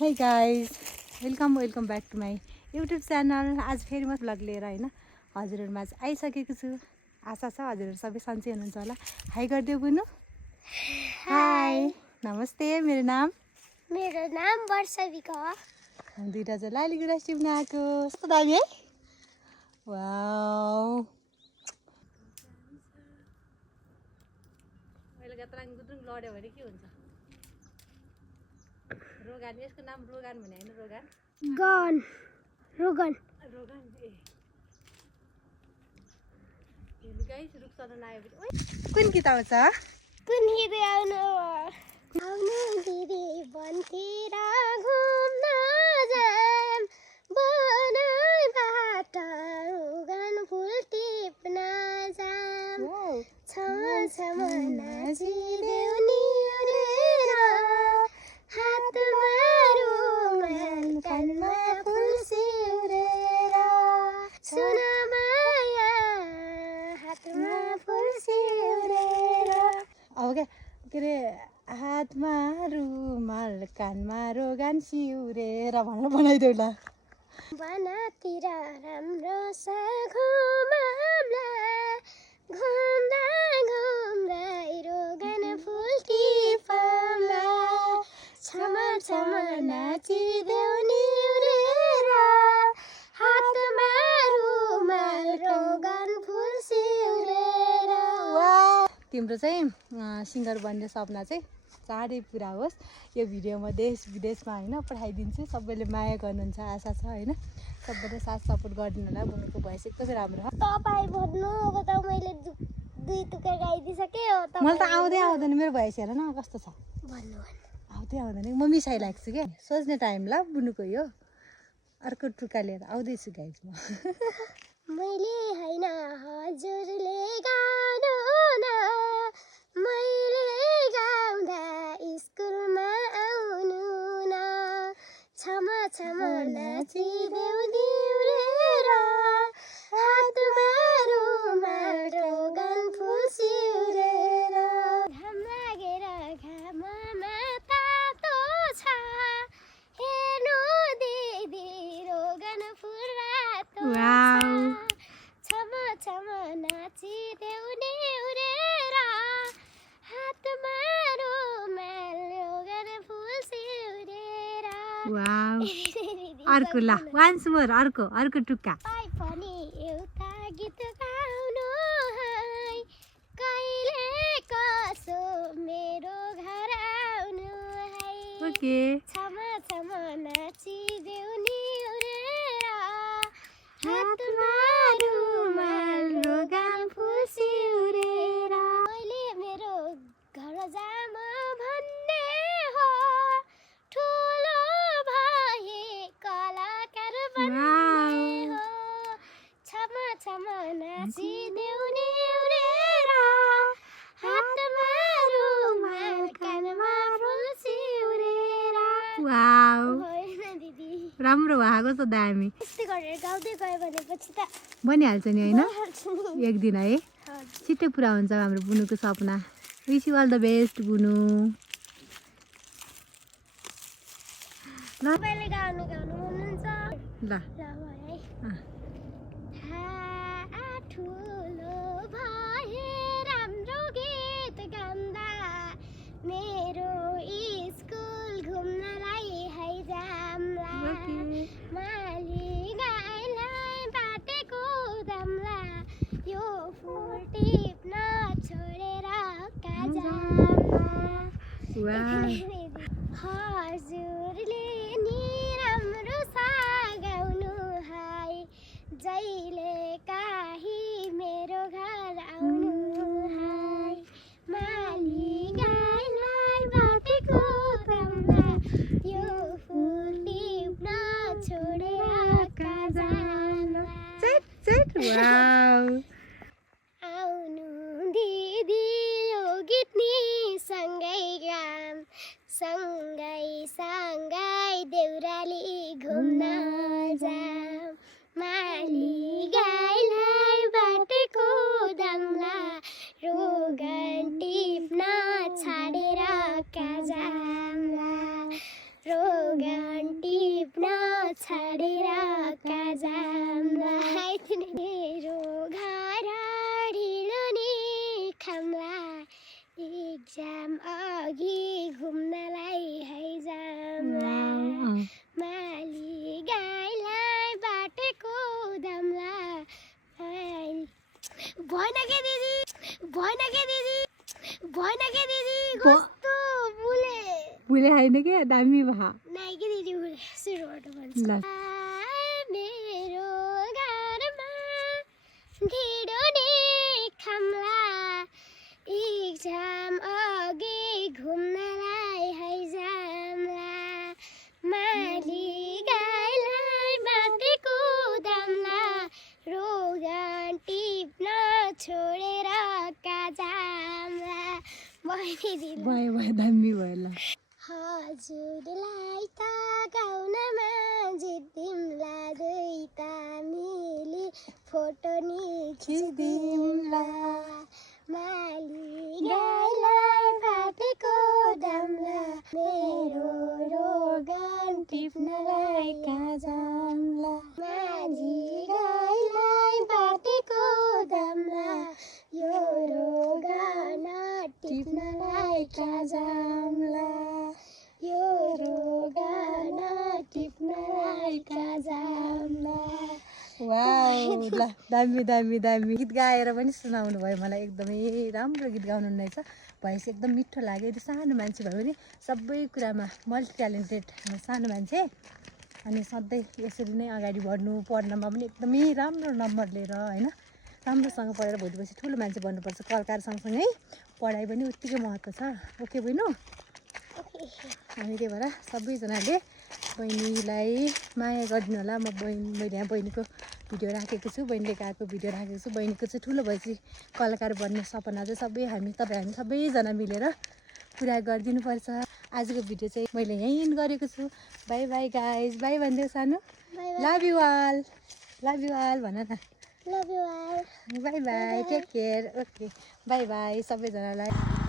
हे guys welcome back to my YouTube channel. आज फेरि म भ्लग लिएर होइन हजुरहरूमा आइसकेको छु। आशा छ हजुरहरू सबै सन्चै हुनुहुन्छ होला। हाई गरिदेऊ बुनु। हाई नमस्ते। मेरो नाम वर्षा विक हो। दुईवटा चाहिँ लालीगुँडा सिप्न आएको। कस्तो दामी है। वाउ अहिले गत्राङ गुद्रुङ लड्यो भने के हुन्छ? रोगान। यसको नाम रोगान भने होइन, रोगान ए गाइस रुख चढ्न आयो भने कुन गीत आउँछ? कुन गीत आउनु दिदी बनतिर घुम्न जाम बनैबाट रोगन फुल टिप्न जाम छम नाचिदेऊ नि उडेर हातमा रुमाल कानमा फुल सिउरेर सुन माया हातमा फुल सिउरेर। अब के अरे हातमा रुमाल कानमा रोगान सिउरेर भनेर बनाइदेऊ ल। बनातिर राम्रो छ घुमाम्ला घुम्दा घुम्दै रोगन फुल टिपम्ला छम नाचिदेऊ नि उडेर हातमा रुमाल रोगन फुल सिउरेर। तिम्रो चाहिँ सिङ्गर बन्ने सपना चाहिँ चाँडै पुरा होस्। यो भिडियो म देश विदेशमा होइन पठाइदिन्छु। सबैले माया गर्नुहुन्छ आशा छ होइन। सबैले साथ सपोर्ट गरिदिनु होला। बुनुको भोइस एकदमै राम्रो हो। तपाईँ भन्नु अब त मैले दुई तुका गाइदिइसकेँ हो। मलाई त आउँदैन मेरो भोइस हेर न कस्तो छ। भन्नु आउँदैन म मिसाइरहेको छु क्या। सोच्ने टाइम ल बुनुको यो अर्को टुक्का लिएर आउँदैछु गाइज म। मैले होइन हजुरले गाउनु न मैले गाउँदा स्कुलमा आउनु न छम नाचिदेऊ नि उडेर हातमा रुमाल रोगन फुल सिउरेर घाम लागेर घाममा तातो छ हेर्नु दिदी रोगन फुल रातो छम नाचिदेऊ नि उडेर हातमा रुमाल रोगन फुल सिउरेर। अर्को ल वान्स मोर अर्को टुक्का। पनि एउटा गीत गाउनु है कहिले कसो मेरो घर आउनु है ओके छम नाचिदेऊ नि उडेर हातमा रुमाल रोगन फुल सिउरेर। मैले मेरो घर जाम भन्ने हो ठुलो भए कलाकार बन्ने हो छम नाचिदेऊ नि उडेर हातमा रुमाल कानमा फुल सिउरेर। होइन दिदी राम्रो भएको छ दामी। यस्तै गरेर गाउँदै गयो भनेपछि त बनिहाल्छ नि होइन एक दिन है। छिट्टै पुरा हुन्छ हाम्रो बुनुको सपना। Wish you all the best Bunu. तपाईँले गाउनु भन्नुहुन्छ ल ठुलो भए राम्रो गीत गाउँदा मेरो स्कुल घुम्नलाई है जाम्ला माली गाईलाई बाटेको दाम्ला यो फुल टिप्न छोडेर कहाँ जाम्ला हजुरले नि राम्रो सा गाउनु है जहिले काहीँ मेरो घर आउनु है माली गाईलाई बाटेको दाम्ला यो फुल टिप्न छोडेर कहाँ जाम्ला आउनु दिदी यो गीत नि सँगै गाम सँगै देउराली घुम्न जाम माली गाईलाई बाटेको दाम्ला रोगन टिप्न छाडेर कहाँ जाम्ला रोगन छाडेर कहाँ जाम्ला मेरो घर ढिलो नि खाम्ला एक्जाम अघि घुम्नलाई है जाम्ला माली गाईलाई बाटेको दम्ला भएन के दिदी कस्तो बुले होइन के दामी भा नाइ के दिदी बुले सुरुबाट भन्छ ल मेरो घरमा ढिँडो नि खाम्ला एक्जाम अघि घुम्नलाई है जाम्ला माली गाईलाई बाटेको दम्ला रोगन टिप्न छोडेर कहाँ जाम्ला भयो दामी भयो ल हजुरलाई त गाउनमा जित्दिउँला दुईटा मिली फोटो नि खिच्दिउँला माली गाईलाई बाटेको दम्ला मेरो रोगन टिप्नलाई कहाँ जाम्ला माली गाईलाई बाटेको दम्ला यो रोगन टिप्नलाई कहाँ जाम्ला यो रोगन टिप्नलाई कहाँ जाम्ला वाउ ल दामी दामी दामी गीत गाएर पनि सुनाउनु भयो मलाई एकदमै राम्रो गीत गाउनु रहेछ भोइस एकदम मिठो लाग्यो यदि सानो मान्छे भयो भने सबै कुरामा मल्टी ट्यालेन्टेड सानो मान्छे अनि सधैँ यसरी नै अगाडि बढ्नु पढ्नमा पनि एकदमै राम्रो नम्बर लिएर होइन राम्रोसँग पढेर भोलि पछि ठुलो मान्छे बन्नुपर्छ कलकार सँगसँगै पढाइ पनि उत्तिकै महत्त्व छ ओके बहिनी हामी त्यही भएर सबैजनाले बहिनीलाई माया गरिदिनु होला मैले यहाँ बहिनीको भिडियो राखेको छु बहिनीले गाएको भिडियो राखेको छु बहिनीको चाहिँ ठुलो भएपछि कलाकार बन्ने सपना चाहिँ हामी सबैजना मिलेर पुरा गरिदिनुपर्छ आजको भिडियो चाहिँ मैले यहीँ गरेको छु बाई बाई गाइज बाई भनिदियो सानो लभ यु अल भन न love you all bye bye take care okay bye bye सबैजनालाई